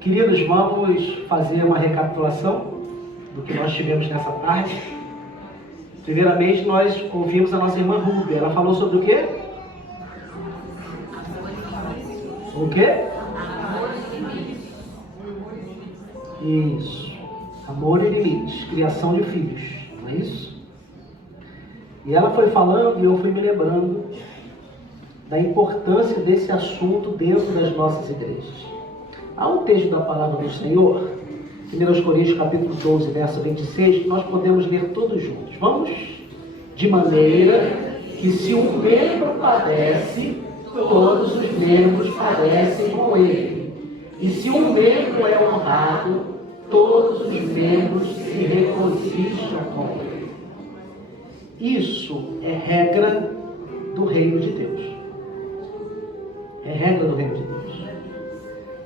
Queridos, vamos fazer uma recapitulação do que nós tivemos nessa tarde. Primeiramente, nós ouvimos a nossa irmã Rúbia. Ela falou sobre o quê? O quê? Isso. Amor e limites. Criação de filhos. Não é isso? E ela foi falando e eu fui me lembrando da importância desse assunto dentro das nossas igrejas. Há um texto da palavra do Senhor, 1 Coríntios capítulo 12, verso 26, que nós podemos ler todos juntos. Vamos? De maneira que se um membro padece, todos os membros padecem com ele. E se um membro é honrado, todos os membros se regozijam com ele. Isso é regra do reino de Deus. É regra do reino de Deus.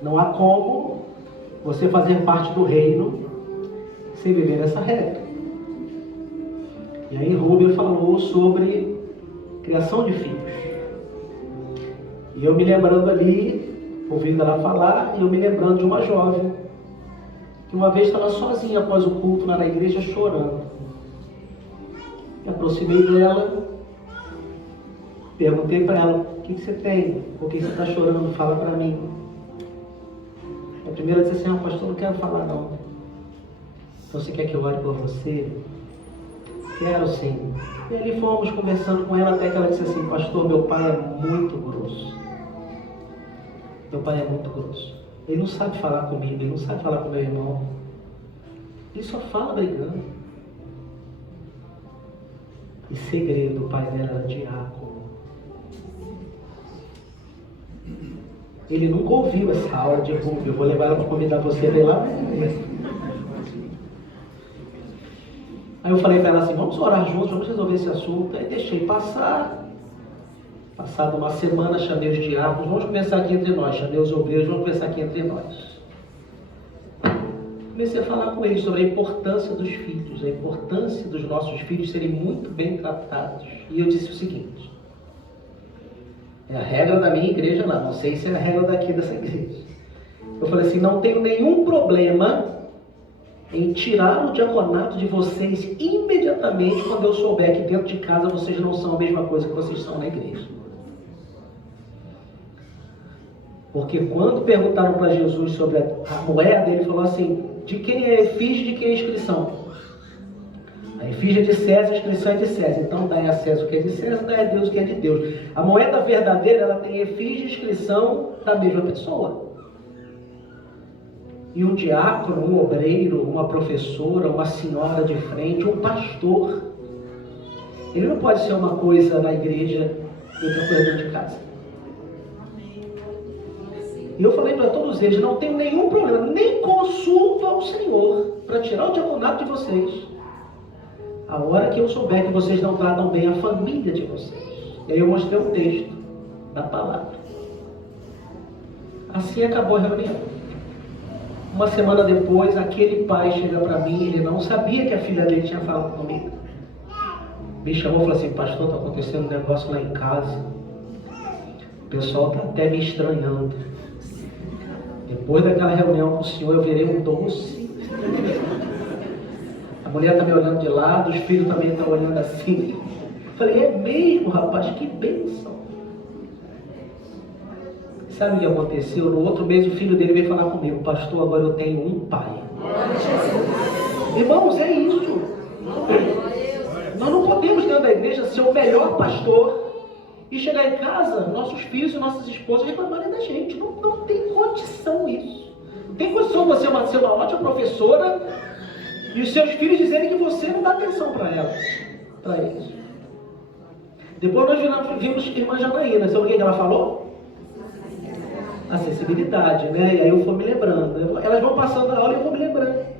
Não há como você fazer parte do reino sem viver essa regra. E aí Rubem falou sobre criação de filhos. E eu me lembrando ali, ouvindo ela falar, e eu me lembrando de uma jovem que uma vez estava sozinha após o culto lá na igreja chorando. Me aproximei dela, perguntei para ela: o que você tem? Por que você está chorando? Fala para mim. A primeira disse assim: pastor, não quero falar não. Então você quer que eu ore por você? Quero sim. E ali fomos conversando com ela até que ela disse assim: pastor, meu pai é muito grosso. Meu pai é muito grosso. Ele não sabe falar comigo, ele não sabe falar com meu irmão. Ele só fala brigando. E segredo, o pai dela era diácono. Ele nunca ouviu essa aula de Rubem. Eu vou levar ela para convidar você a ver lá. Aí eu falei para ela assim: vamos orar juntos, vamos resolver esse assunto. Aí deixei passar. Passada uma semana, chamei os diáconos: vamos conversar aqui entre nós. Chamei os obreiros: vamos conversar aqui entre nós. Comecei a falar com eles sobre a importância dos filhos, a importância dos nossos filhos serem muito bem tratados. E eu disse o seguinte: é a regra da minha igreja lá, não sei se é a regra daqui dessa igreja. Eu falei assim: não tenho nenhum problema em tirar o diaconato de vocês imediatamente quando eu souber que dentro de casa vocês não são a mesma coisa que vocês são na igreja. Porque quando perguntaram para Jesus sobre a moeda, ele falou assim: de quem é a efígie, de quem é a inscrição? A efígie é de César, a inscrição é de César. Então dá a César o que é de César, dá a Deus o que é de Deus. A moeda verdadeira, ela tem efígie e inscrição da mesma pessoa. E um diácono, um obreiro, uma professora, uma senhora de frente, um pastor, ele não pode ser uma coisa na igreja e outra coisa dentro de casa. E eu falei para todos eles: não tenho nenhum problema, nem consulto ao Senhor para tirar o diaconato de vocês a hora que eu souber que vocês não tratam bem a família de vocês. E aí eu mostrei um texto da palavra. Assim acabou a reunião. Uma semana depois, aquele pai chega para mim, ele não sabia que a filha dele tinha falado comigo. Me chamou e falou assim: pastor, está acontecendo um negócio lá em casa. O pessoal está até me estranhando. Depois daquela reunião com o senhor, eu virei um doce. A mulher está me olhando de lado, os filhos também estão olhando assim. Falei: é mesmo, rapaz, que bênção. Sabe o que aconteceu? No outro mês o filho dele veio falar comigo: pastor, agora eu tenho um pai. Irmãos, é isso. Nós não podemos dentro da igreja ser o melhor pastor e chegar em casa, nossos filhos e nossas esposas reclamarem da gente. Não tem condição isso. Não tem condição você ser uma ótima professora e os seus filhos dizerem que você não dá atenção para eles. Depois nós vimos irmã Janaína. Sabe o que ela falou? A sensibilidade, né? E aí eu fui me lembrando. Elas vão passando a aula e eu vou me lembrando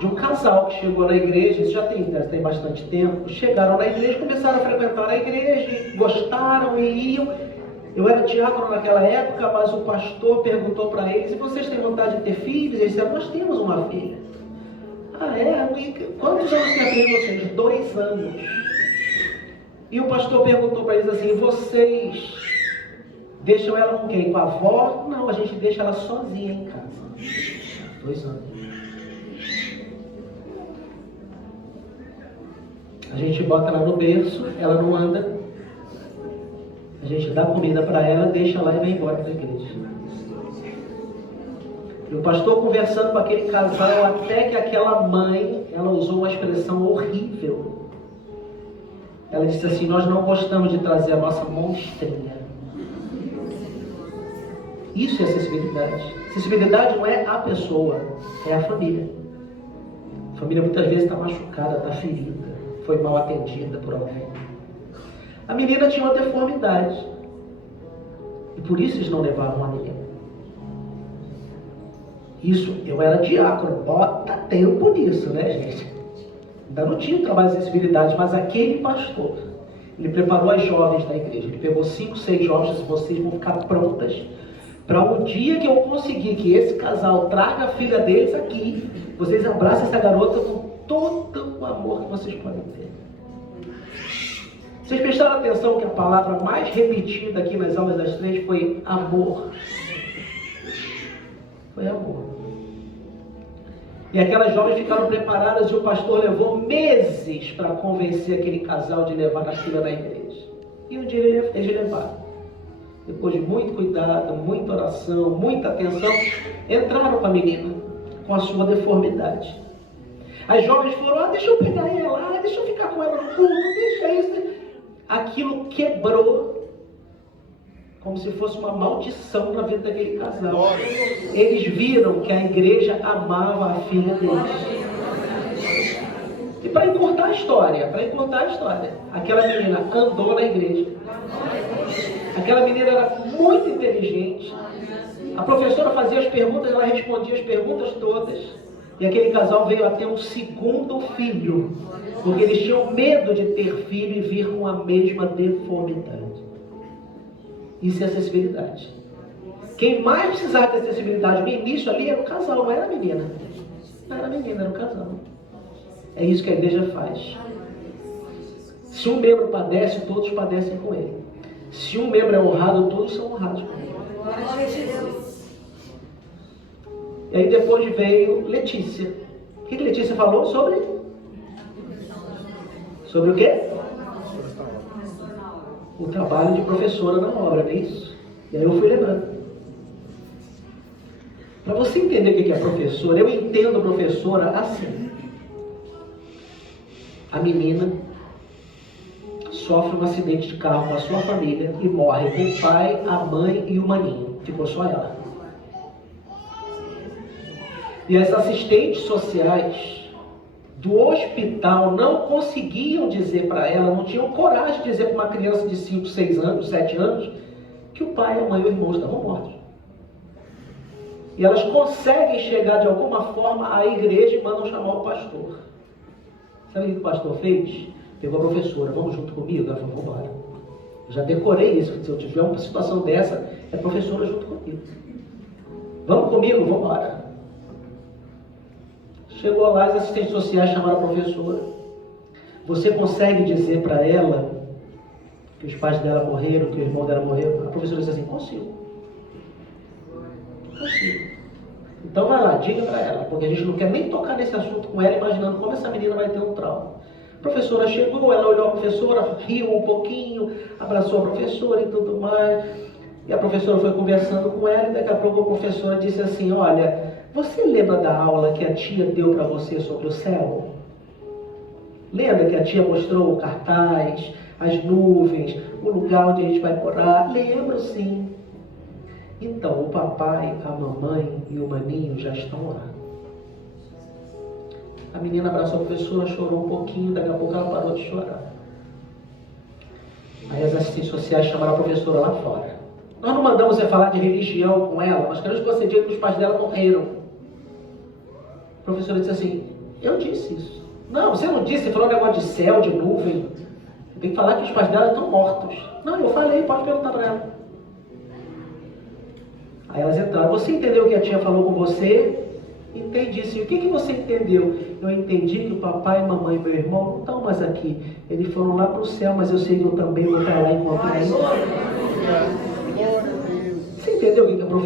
de um casal que chegou na igreja. Isso já tem bastante tempo. Chegaram na igreja, começaram a frequentar a igreja, gostaram e iam. Eu era diácono naquela época, mas o pastor perguntou para eles: e vocês têm vontade de ter filhos? Eles disseram: nós temos uma filha. Ah, é? Quantos anos tem a filha de vocês? 2 anos. E o pastor perguntou para eles assim: vocês Deixam ela com quem? Com a avó? Não, a gente deixa ela sozinha em casa. 2 anos. A gente bota ela no berço, ela não anda. A gente dá comida para ela, deixa lá e vai embora para a igreja. E o pastor conversando com aquele casal, até que aquela mãe, ela usou uma expressão horrível. Ela disse assim: nós não gostamos de trazer a nossa monstrinha. Isso é acessibilidade. Acessibilidade não é a pessoa, é a família. A família muitas vezes está machucada, está ferida, foi mal atendida por alguém. A menina tinha uma deformidade. E por isso eles não levavam a menina. Isso, eu era diácono, bota tempo nisso, né, gente? Ainda não tinha trabalho de acessibilidade, mas aquele pastor, ele preparou as jovens da igreja. Ele pegou 5, 6 jovens, vocês vão ficar prontas para um dia que eu conseguir que esse casal traga a filha deles aqui, vocês abracem essa garota com todo o amor que vocês podem ter. Vocês prestaram atenção que a palavra mais repetida aqui nas aulas das 3 foi amor. Foi amor. E aquelas jovens ficaram preparadas e o pastor levou meses para convencer aquele casal de levar a filha na igreja. E um dia ele fez levar. Depois de muito cuidado, muita oração, muita atenção, entraram com a menina, com a sua deformidade. As jovens foram: deixa eu pegar ela, deixa eu ficar com ela no culto, deixa isso. Aquilo quebrou como se fosse uma maldição na vida daquele casal. Eles viram que a igreja amava a filha deles. E para encurtar a história, aquela menina andou na igreja. Aquela menina era muito inteligente. A professora fazia as perguntas, ela respondia as perguntas todas. E aquele casal veio a ter um segundo filho, porque eles tinham medo de ter filho e vir com a mesma deformidade. Isso é acessibilidade. Quem mais precisava de acessibilidade no início ali era o casal, não era a menina. Não era a menina, era o casal. É isso que a igreja faz. Se um membro padece, todos padecem com ele. Se um membro é honrado, todos são honrados com ele. E aí depois veio Letícia. O que Letícia falou sobre? Sobre o quê? O trabalho de professora na obra, não é isso? E aí eu fui lembrando. Para você entender o que é professora, eu entendo professora assim. A menina sofre um acidente de carro com a sua família e morre com o pai, a mãe e o maninho. Ficou só ela. E as assistentes sociais do hospital não conseguiam dizer para ela, não tinham coragem de dizer para uma criança de 5, 6 anos, 7 anos, que o pai, a mãe e o irmão estavam mortos. E elas conseguem chegar de alguma forma à igreja e mandam chamar o pastor. Sabe o que o pastor fez? Pegou a professora: vamos junto comigo? Ela falou: vamos embora. Eu já decorei isso, se eu tiver uma situação dessa, é professora junto comigo. Vamos comigo? Vamos embora. Chegou lá, as assistentes sociais chamaram a professora. Você consegue dizer para ela que os pais dela morreram, que o irmão dela morreu? A professora disse assim: consigo. Então vai lá, diga para ela, porque a gente não quer nem tocar nesse assunto com ela, imaginando como essa menina vai ter um trauma. A professora chegou, ela olhou a professora, riu um pouquinho, abraçou a professora e tudo mais. E a professora foi conversando com ela e daqui a pouco a professora disse assim: olha, você lembra da aula que a tia deu para você sobre o céu? Lembra que a tia mostrou o cartaz, as nuvens, o lugar onde a gente vai morar? Lembro, sim. Então, o papai, a mamãe e o maninho já estão lá. A menina abraçou a professora, chorou um pouquinho, daqui a pouco ela parou de chorar. Aí as assistentes sociais chamaram a professora lá fora. Nós não mandamos você falar de religião com ela, nós queremos que você diga que os pais dela morreram. A professora disse assim: eu disse isso. Não, você não disse, você falou um negócio de céu, de nuvem. Tem que falar que os pais dela estão mortos. Não, eu falei, pode perguntar para ela. Aí elas entraram: você entendeu o que a tia falou com você? Entendi, sim. O que você entendeu? Eu entendi que o papai, mamãe e meu irmão não estão mais aqui. Eles foram lá para o céu, mas eu sei que eu também vou estar lá encontrando eles.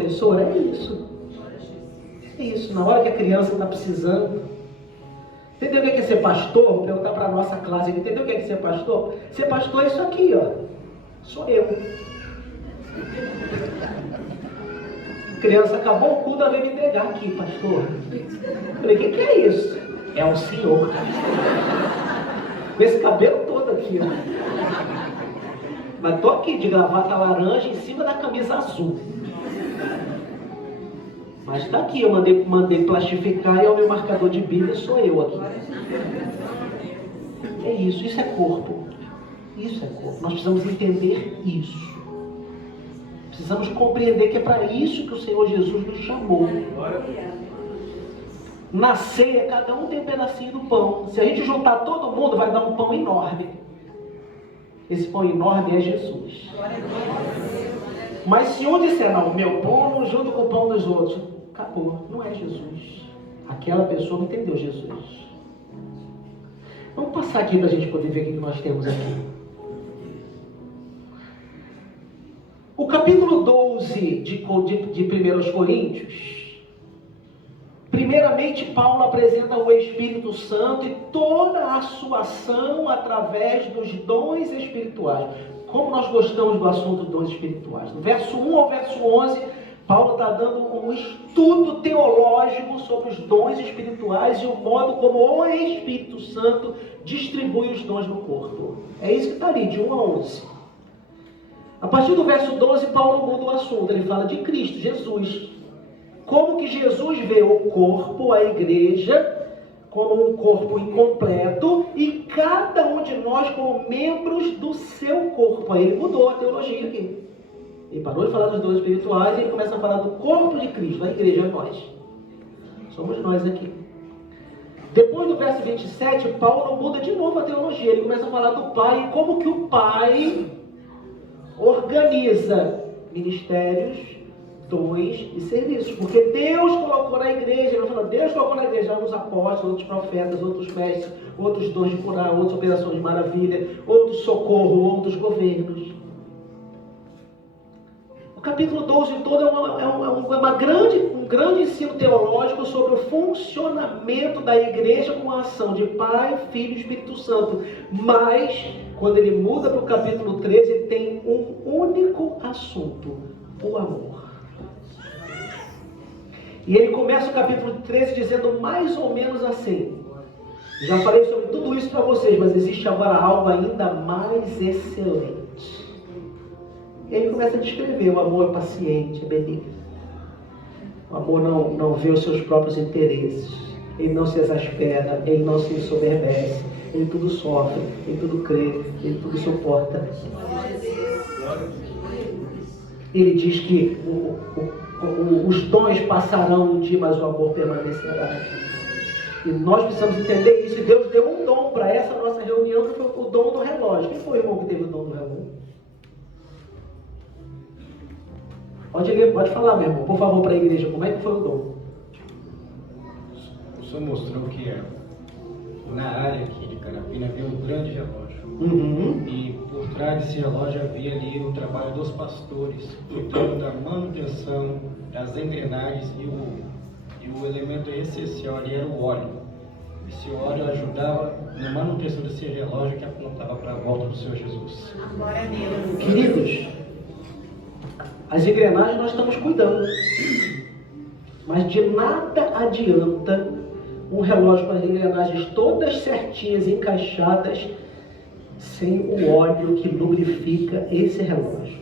professor? É isso. É isso. Na hora que a criança está precisando. Entendeu o que é ser pastor? Vou perguntar para a nossa classe. Entendeu o que é ser pastor? Ser pastor é isso aqui, ó. Sou eu. A criança acabou o culto, ela veio me entregar aqui, pastor. Eu falei, o que é isso? É o Senhor. Com esse cabelo todo aqui, ó. Mas tô aqui de gravata laranja em cima da camisa azul. Mas está aqui, eu mandei plastificar e é o meu marcador de Bíblia, sou eu aqui. É isso, isso é corpo. Isso é corpo. Nós precisamos entender isso. Precisamos compreender que é para isso que o Senhor Jesus nos chamou. Na ceia, cada um tem um pedacinho do pão. Se a gente juntar todo mundo, vai dar um pão enorme. Esse pão enorme é Jesus. Mas se um disser, não, meu pão junto com o pão dos outros, acabou, não é Jesus. Aquela pessoa não entendeu Jesus. Vamos passar aqui para a gente poder ver o que nós temos aqui. O capítulo 12 de 1 Coríntios, primeiramente Paulo apresenta o Espírito Santo e toda a sua ação através dos dons espirituais. Como nós gostamos do assunto dos dons espirituais. Do verso 1 ao verso 11, Paulo está dando um estudo teológico sobre os dons espirituais e o modo como o Espírito Santo distribui os dons no corpo. É isso que está ali, de 1 a 11. A partir do verso 12, Paulo muda o assunto. Ele fala de Cristo, Jesus. Como que Jesus vê o corpo, a igreja, como um corpo incompleto e cada um de nós como membros do seu corpo. Aí ele mudou a teologia aqui. Ele parou de falar dos dons espirituais e ele começa a falar do corpo de Cristo. A igreja é nós. Somos nós aqui. Depois do verso 27, Paulo muda de novo a teologia. Ele começa a falar do Pai e como que o Pai organiza ministérios, dons e serviços. Porque Deus colocou na igreja, ele falou, Deus colocou na igreja alguns apóstolos, outros profetas, outros mestres, outros dons de curar, outras operações de maravilha, outros socorro, outros governos. O capítulo 12 todo é um grande ensino teológico sobre o funcionamento da igreja com a ação de Pai, Filho e Espírito Santo. Mas, quando ele muda para o capítulo 13, ele tem um único assunto, o amor. E ele começa o capítulo 13 dizendo mais ou menos assim. Já falei sobre tudo isso para vocês, mas existe agora algo ainda mais excelente. E aí ele começa a descrever: o amor é paciente, é benigno. O amor não vê os seus próprios interesses. Ele não se exaspera, ele não se ensoberbece. Ele tudo sofre, ele tudo crê, ele tudo suporta. Ele diz que os dons passarão um dia, mas o amor permanecerá. E nós precisamos entender isso. E Deus deu um dom para essa nossa reunião, que foi o dom do relógio. Quem foi o irmão que teve o dom do relógio? Pode falar, meu irmão, por favor, para a igreja, como é que foi o dom? O senhor mostrou que na área aqui de Carapina havia um grande relógio. Uhum. E por trás desse relógio havia ali o trabalho dos pastores, cuidando da manutenção das engrenagens e o elemento essencial ali era o óleo. Esse óleo ajudava na manutenção desse relógio que apontava para a volta do Senhor Jesus. Queridos, as engrenagens nós estamos cuidando, mas de nada adianta um relógio com as engrenagens todas certinhas, encaixadas, sem o óleo que lubrifica esse relógio.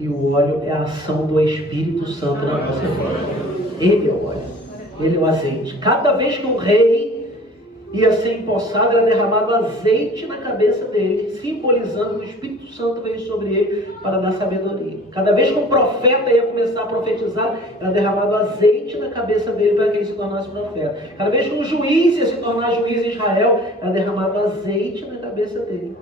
E o óleo é a ação do Espírito Santo na nossa vida. Ele é o óleo, ele é o azeite. Cada vez que um rei ia ser empossado, era derramado azeite na cabeça dele, simbolizando que o Espírito Santo veio sobre ele para dar sabedoria. Cada vez que um profeta ia começar a profetizar, era derramado azeite na cabeça dele para que ele se tornasse profeta. Cada vez que um juiz ia se tornar juiz em Israel, era derramado azeite na cabeça dele.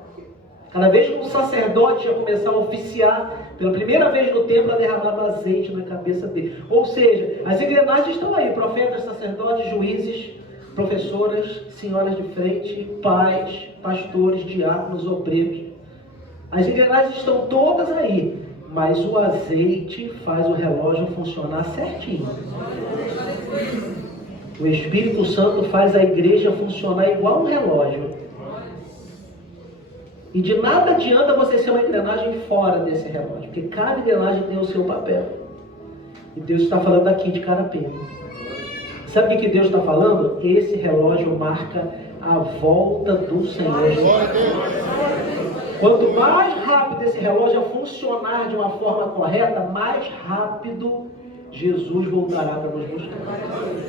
Cada vez que um sacerdote ia começar a oficiar, pela primeira vez no templo, era derramado azeite na cabeça dele. Ou seja, as engrenagens estão aí: profetas, sacerdotes, juízes, professoras, senhoras de frente, pais, pastores, diáconos, obreiros. As engrenagens estão todas aí, mas o azeite faz o relógio funcionar certinho. O Espírito Santo faz a igreja funcionar igual um relógio. E de nada adianta você ser uma engrenagem fora desse relógio, porque cada engrenagem tem o seu papel. E Deus está falando aqui de Carapina. Sabe o que Deus está falando? Esse relógio marca a volta do Senhor Jesus. Quanto mais rápido esse relógio funcionar de uma forma correta, mais rápido Jesus voltará para nos buscar.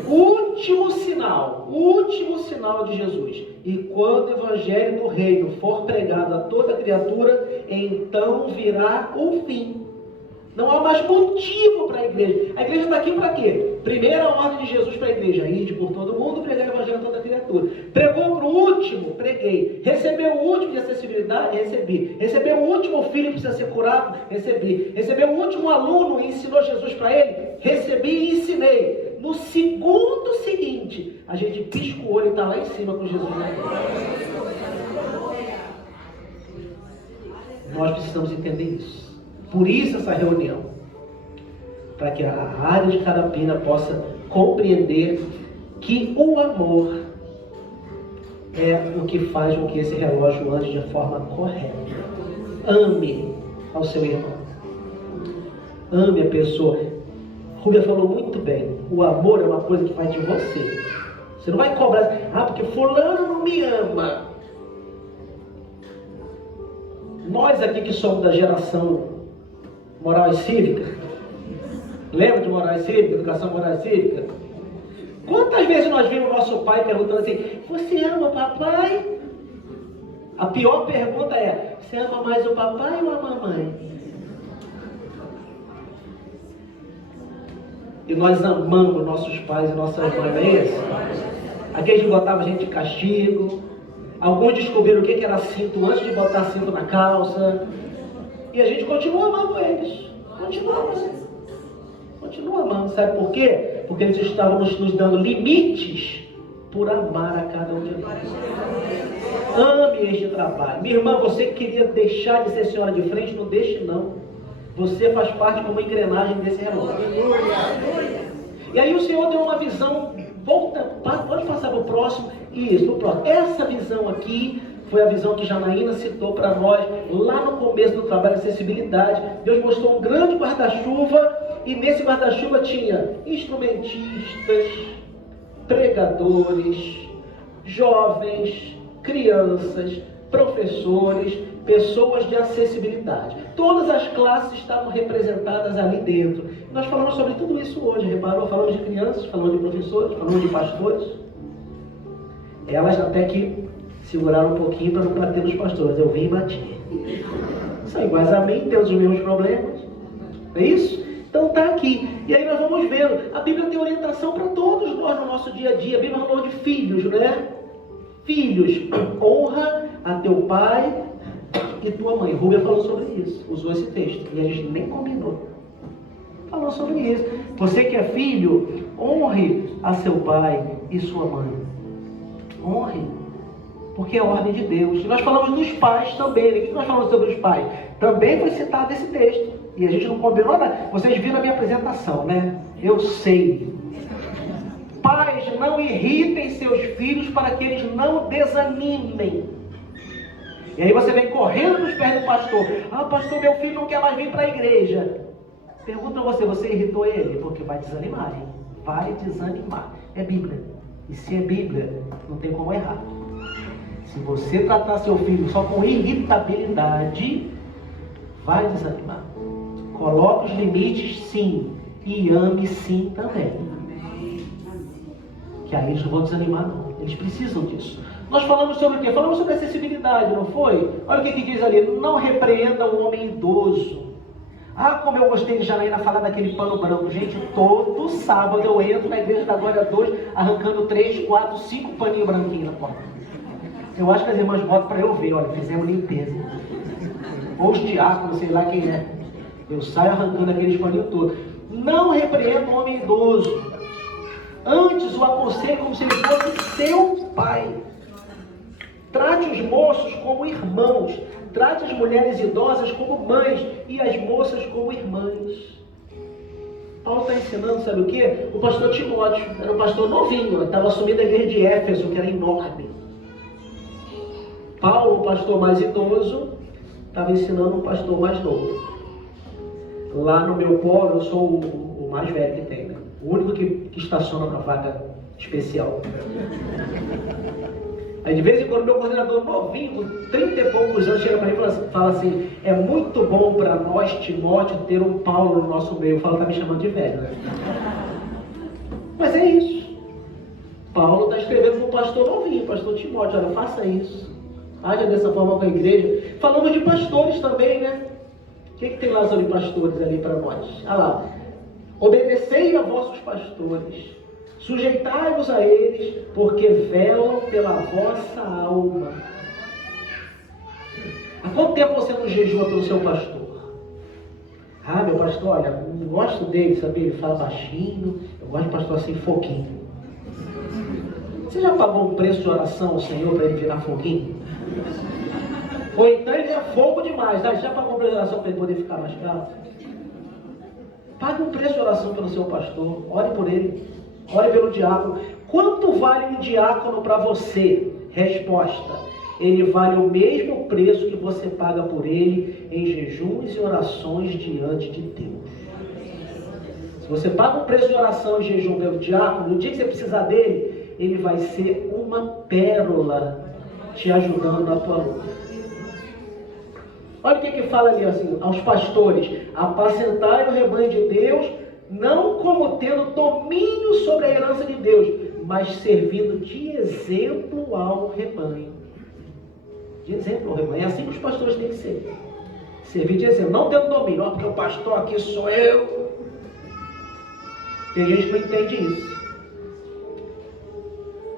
Último sinal de Jesus. E quando o evangelho do reino for pregado a toda criatura, então virá o fim. Não há mais motivo para a igreja. A igreja está aqui para quê? Primeira ordem de Jesus para a igreja: ide por todo mundo, pregar o evangelho a toda criatura. Pregou para o último? Preguei. Recebeu o último de acessibilidade? Recebi. Recebeu o último filho que precisa ser curado? Recebi. Recebeu o último aluno e ensinou Jesus para ele? Recebi e ensinei. No segundo seguinte, a gente pisca o olho e está lá em cima com Jesus na frente. Nós precisamos entender isso. Por isso essa reunião, para que a área de Carapina possa compreender que o amor é o que faz com que esse relógio ande de forma correta. Ame ao seu irmão. Ame a pessoa. Rúbia falou muito bem. O amor é uma coisa que vai de você. Você não vai cobrar, porque fulano não me ama. Nós aqui que somos da geração moral e cívica, lembra de moral e cívica, educação moral e cívica? Quantas vezes nós vimos o nosso pai perguntando assim: você ama o papai? A pior pergunta é: você ama mais o papai ou a mamãe? E nós amamos nossos pais e nossas mães. Aqueles que botavam a gente de castigo. Alguns descobriram o que era cinto antes de botar cinto na calça. E a gente continua amando eles. Continua amando. Sabe por quê? Porque eles estavam nos dando limites por amar a cada um de nós. Ame este trabalho. Minha irmã, você que queria deixar de ser senhora de frente, não deixe não. Você faz parte como engrenagem desse relógio. E aí o Senhor deu uma visão. Pode passar para o próximo. Isso, para o próximo. Essa visão aqui foi a visão que Janaína citou para nós lá no começo do trabalho de acessibilidade. Deus mostrou um grande guarda-chuva, e nesse guarda-chuva tinha instrumentistas, pregadores, jovens, crianças, professores, pessoas de acessibilidade. Todas as classes estavam representadas ali dentro. Nós falamos sobre tudo isso hoje, reparou? Falamos de crianças, falamos de professores, falamos de pastores. Elas até que seguraram um pouquinho para não bater nos pastores. Eu vim e bati. São iguais a mim, temos os mesmos problemas. Não é isso? Então está aqui. E aí nós vamos vendo. A Bíblia tem orientação para todos nós no nosso dia a dia. A Bíblia falou de filhos, né? Filhos, honra a teu pai e tua mãe. Rúbia falou sobre isso. Usou esse texto. E a gente nem combinou. Falou sobre isso. Você que é filho, honre a seu pai e sua mãe. Honre. Porque é a ordem de Deus. E nós falamos dos pais também. O que nós falamos sobre os pais? Também foi citado esse texto. E a gente não combinou nada. Vocês viram a minha apresentação, né? Eu sei. Pais, não irritem seus filhos para que eles não desanimem. E aí você vem correndo nos pés do pastor. Pastor, meu filho não quer mais vir para a igreja. Pergunta a você irritou ele? Porque vai desanimar, hein? Vai desanimar. É Bíblia. E se é Bíblia, não tem como errar. Se você tratar seu filho só com irritabilidade, vai desanimar. Coloque os limites, sim. E ame, sim, também. Que aí eles não vão desanimar, não. Eles precisam disso. Nós falamos sobre o quê? Falamos sobre acessibilidade, não foi? Olha o que diz ali. Não repreenda o homem idoso. Como eu gostei de Janaína falar daquele pano branco. Gente, todo sábado eu entro na igreja da Glória 2 arrancando 3, 4, 5 paninhos branquinhos na porta. Eu acho que as irmãs botam para eu ver. Olha, fizemos limpeza. Ou os diáconos, sei lá quem é. Eu saio arrancando aqueles paninhos todos. Não repreenda o homem idoso. Antes o aconselho como se ele fosse seu pai. Trate os moços como irmãos. Trate as mulheres idosas como mães e as moças como irmãs. Paulo está ensinando, sabe o quê? O pastor Timóteo era um pastor novinho, estava assumindo a igreja de Éfeso, que era enorme. Paulo, o pastor mais idoso, estava ensinando um pastor mais novo. Lá no meu polo, eu sou o mais velho que tem, né? O único que estaciona na vaga especial. Aí de vez em quando meu coordenador novinho, 30 e poucos anos, chega para mim e fala assim: é muito bom para nós, Timóteo, ter um Paulo no nosso meio. Eu falo, tá me chamando de velho, né? Mas é isso. Paulo está escrevendo para um pastor novinho, pastor Timóteo: olha, faça isso. Haja dessa forma com a igreja. Falamos de pastores também, né? O que tem lá sobre pastores ali para nós? Olha lá. Obedecei a vossos pastores, sujeitai-vos a eles, porque velam pela vossa alma. Há quanto tempo você não jejua pelo seu pastor? Ah, meu pastor, olha, não gosto dele, sabe? Ele fala baixinho, eu gosto de pastor assim, foguinho. Você já pagou um preço de oração ao Senhor para ele virar foguinho? Ou então ele é fogo demais, tá? Já pagou um preço de oração para ele poder ficar mais calmo? Pague um preço de oração pelo seu pastor, ore por ele, ore pelo diácono. Quanto vale um diácono para você? Resposta: ele vale o mesmo preço que você paga por ele em jejuns e orações diante de Deus. Se você paga um preço de oração e jejum pelo diácono, no dia que você precisar dele, ele vai ser uma pérola te ajudando na tua luta. Olha o que fala ali assim, aos pastores: apacentai o rebanho de Deus, não como tendo domínio sobre a herança de Deus, mas servindo de exemplo ao rebanho. De exemplo ao rebanho. É assim que os pastores têm que ser. Servir de exemplo, não tendo domínio. Porque o pastor aqui sou eu. Tem gente que não entende isso.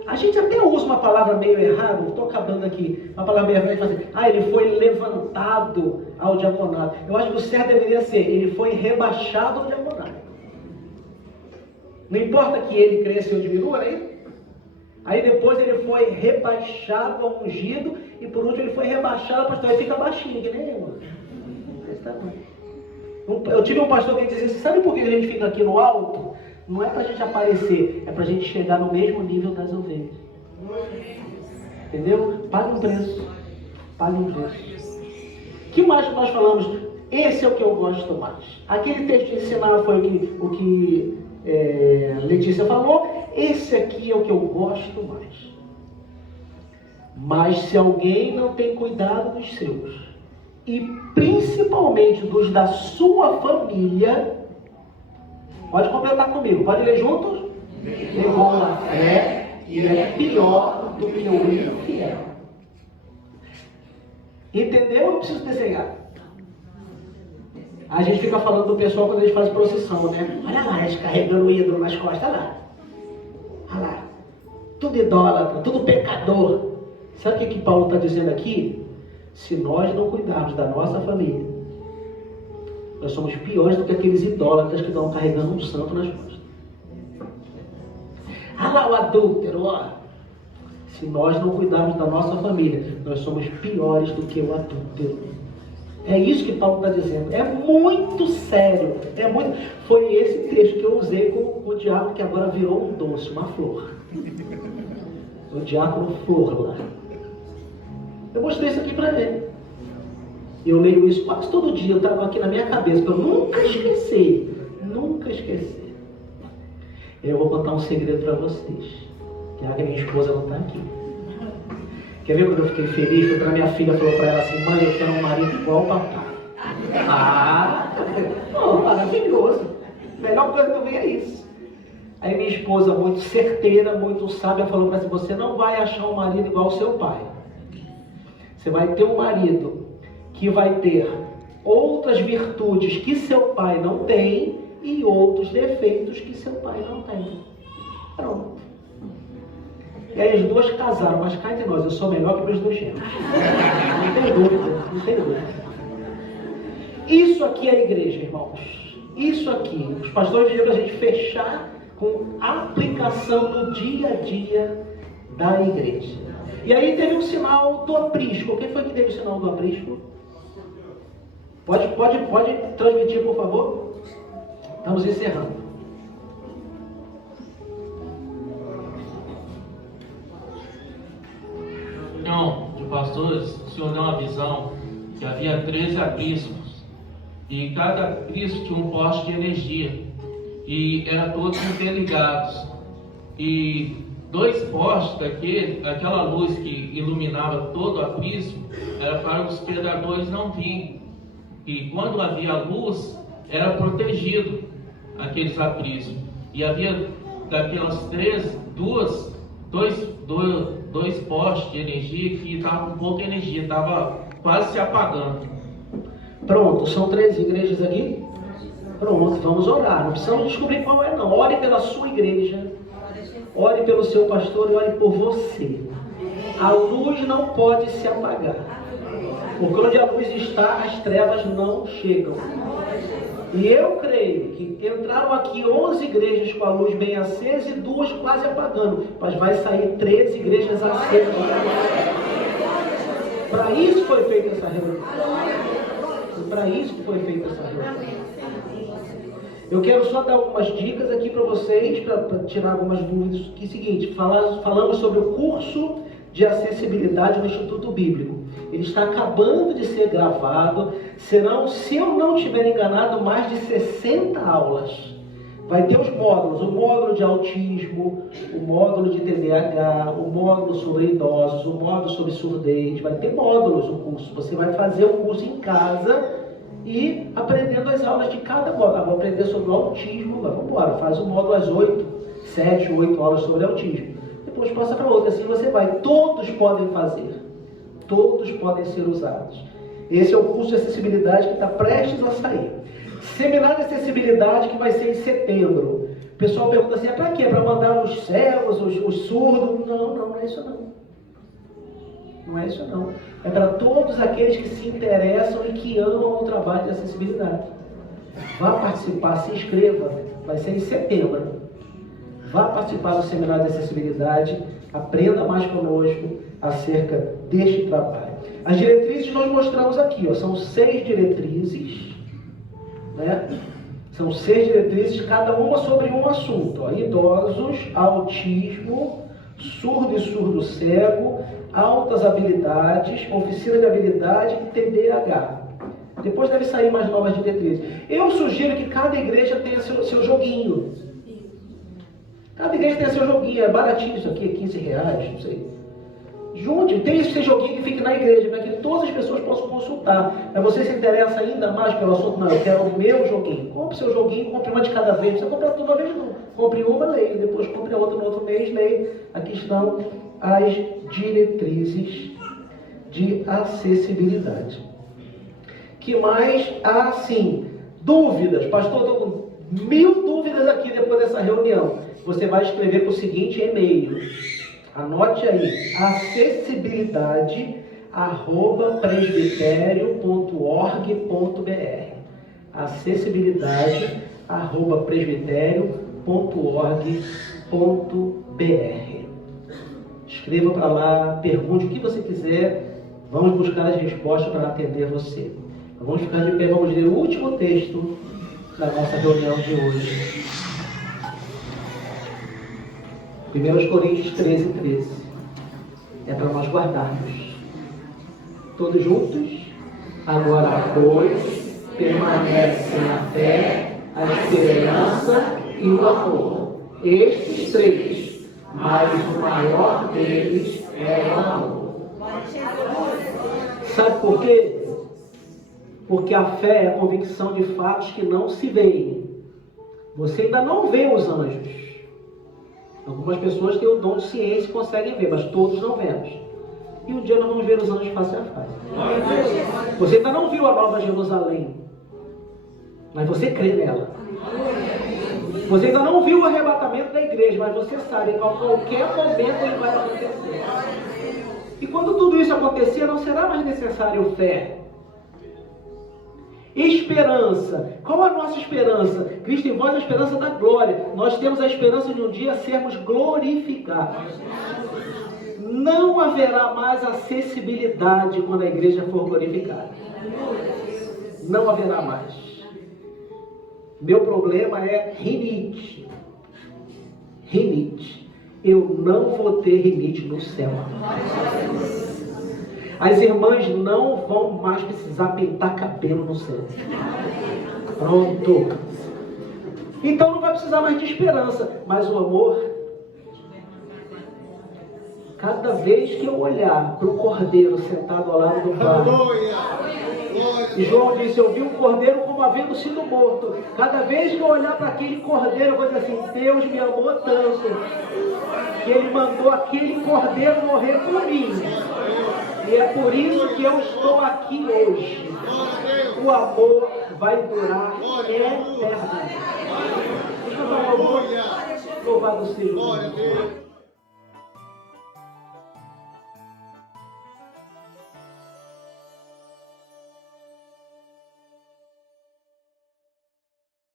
A gente até usa uma palavra meio errada, estou acabando aqui, uma palavra meio errada, assim, ele foi levantado ao diaconato. Eu acho que o certo deveria ser: ele foi rebaixado ao diaconato. Não importa que ele cresça ou diminua, né? Aí depois ele foi rebaixado ao ungido, e por último ele foi rebaixado ao pastor. Aí fica baixinho, que nem eu, mano. Tá bom. Eu tive um pastor que dizia assim: sabe por que a gente fica aqui no alto? Não é para a gente aparecer, é para a gente chegar no mesmo nível das ovelhas. Entendeu? Pague um preço. Pague um preço. O que mais nós falamos? Esse é o que eu gosto mais. Aquele texto de ensinar foi o que Letícia falou. Esse aqui é o que eu gosto mais. Mas se alguém não tem cuidado dos seus, e principalmente dos da sua família, pode completar comigo, pode ler juntos? Negou a fé e é pior do que o infiel. Entendeu? Eu preciso desenhar. A gente fica falando do pessoal quando a gente faz procissão, né? Olha lá, eles carregando o ídolo nas costas, olha lá. Olha lá. Tudo idólatra, tudo pecador. Sabe o que Paulo está dizendo aqui? Se nós não cuidarmos da nossa família, nós somos piores do que aqueles idólatras que estão carregando um santo nas costas. Ah lá o adúltero, ó. Se nós não cuidarmos da nossa família, nós somos piores do que o adúltero. É isso que Paulo está dizendo. É muito sério. Foi esse texto que eu usei com o diácono, que agora virou um doce, uma flor. O diácono flor lá. Eu mostrei isso aqui para ele. Eu leio isso quase todo dia, eu estava aqui na minha cabeça, que eu nunca esqueci. Nunca esqueci. Eu vou contar um segredo para vocês. Que a minha esposa não está aqui. Quer ver quando eu fiquei feliz? Foi quando a minha filha falou para ela assim: mãe, eu quero um marido igual ao papai. Maravilhoso. A melhor coisa que eu vi é isso. Aí minha esposa, muito certeira, muito sábia, falou para ela: você não vai achar um marido igual ao seu pai. Você vai ter um marido que vai ter outras virtudes que seu pai não tem e outros defeitos que seu pai não tem. Pronto. E aí as duas casaram, mas cá entre nós, eu sou melhor que meus dois gêmeos. Não tem dúvida, não tem dúvida. Isso aqui é a igreja, irmãos. Isso aqui. Os pastores pediram para a gente fechar com a aplicação do dia a dia da igreja. E aí teve um sinal do aprisco. Quem foi que teve o sinal do aprisco? Pode transmitir, por favor? Estamos encerrando. Não, de pastores, o senhor deu uma visão que havia 13 apriscos e cada aprisco tinha um poste de energia e eram todos interligados e 2 postes aquela luz que iluminava todo o aprisco era para os predadores não virem, e quando havia luz era protegido aqueles apriscos, e havia daquelas 13, dois postes de energia que estavam com pouca energia, estava quase se apagando. Pronto, são 3 igrejas aqui? Pronto, vamos orar. Não precisamos descobrir qual é, não. Ore pela sua igreja, ore pelo seu pastor e ore por você. A luz não pode se apagar, porque onde a luz está, as trevas não chegam. E eu creio que entraram aqui 11 igrejas com a luz bem acesa e 2 quase apagando, mas vai sair 13 igrejas acesas. Para isso foi feita essa reunião. Para isso que foi feita essa reunião. Eu quero só dar algumas dicas aqui para vocês, para tirar algumas dúvidas. Que é o seguinte, falamos sobre o curso de acessibilidade no Instituto Bíblico. Ele está acabando de ser gravado. Serão, se eu não estiver enganado, mais de 60 aulas. Vai ter os módulos, o módulo de autismo, o módulo de TDAH, o módulo sobre idosos, o módulo sobre surdez. Vai ter módulos o curso. Você vai fazer o curso em casa e aprendendo as aulas de cada módulo. Vou aprender sobre o autismo, mas vamos embora, faz o módulo às 7, 8 aulas sobre autismo. Depois passa para outra, assim você vai. Todos podem fazer, todos podem ser usados. Esse é o curso de acessibilidade que está prestes a sair. Seminário de acessibilidade que vai ser em setembro. O pessoal pergunta assim, é para quê? Para mandar os cegos, os surdos? Não é isso não. Não é isso não. É para todos aqueles que se interessam e que amam o trabalho de acessibilidade. Vá participar, se inscreva. Vai ser em setembro. Vá participar do seminário de acessibilidade. Aprenda mais conosco acerca deste trabalho. As diretrizes nós mostramos aqui. São 6 diretrizes. Né? São 6 diretrizes, cada uma sobre um assunto. Idosos, autismo, surdo e surdo-cego, altas habilidades, oficina de habilidade e TDAH. Depois deve sair mais novas diretrizes. Eu sugiro que cada igreja tenha seu joguinho. Cada igreja tem seu joguinho. É baratinho isso aqui, R$15, não sei. Junte, tem esse joguinho que fique na igreja, para que todas as pessoas possam consultar. Mas você se interessa ainda mais pelo assunto? Não, eu quero o meu joguinho. Compre seu joguinho, compre uma de cada vez. Não precisa comprar toda vez não. Compre uma, leia. Depois compre a outra no outro mês, leia. Aqui estão as diretrizes de acessibilidade. Que mais? Sim, dúvidas. Pastor, estou com 1000 dúvidas aqui depois dessa reunião. Você vai escrever para o seguinte e-mail. Anote aí, acessibilidade@presbiterio.org.br. acessibilidade@presbiterio.org.br. Escreva para lá, pergunte o que você quiser, vamos buscar as respostas para atender você. Vamos ficar de pé, vamos ler o último texto da nossa reunião de hoje. 1 Coríntios 13:13. É para nós guardarmos. Todos juntos? Agora, pois, permanecem a fé, a esperança e o amor. Estes 3, mas o maior deles é o amor. Sabe por quê? Porque a fé é a convicção de fatos que não se veem. Você ainda não vê os anjos. Algumas pessoas têm o dom de ciência e conseguem ver, mas todos não vemos. E um dia nós vamos ver os anjos face a face. Você ainda não viu a Nova Jerusalém, mas você crê nela. Você ainda não viu o arrebatamento da igreja, mas você sabe que a qualquer momento ele vai acontecer. E quando tudo isso acontecer, não será mais necessário fé. Esperança. Qual a nossa esperança? Cristo em vós, a esperança da glória. Nós temos a esperança de um dia sermos glorificados. não haverá mais acessibilidade quando a igreja for glorificada. Não haverá mais. Meu problema é rinite. Rinite. Eu não vou ter rinite no céu. As irmãs não vão mais precisar pintar cabelo no céu. Pronto. Então não vai precisar mais de esperança. Mas o amor, cada vez que eu olhar para o cordeiro sentado ao lado do Pai, e João disse, eu vi o cordeiro como havendo sido morto. Cada vez que eu olhar para aquele cordeiro, eu vou dizer assim, Deus me amou tanto, que Ele mandou aquele cordeiro morrer por mim. E é por isso que eu estou aqui hoje. O amor vai durar eternamente. Louvado seja o Senhor.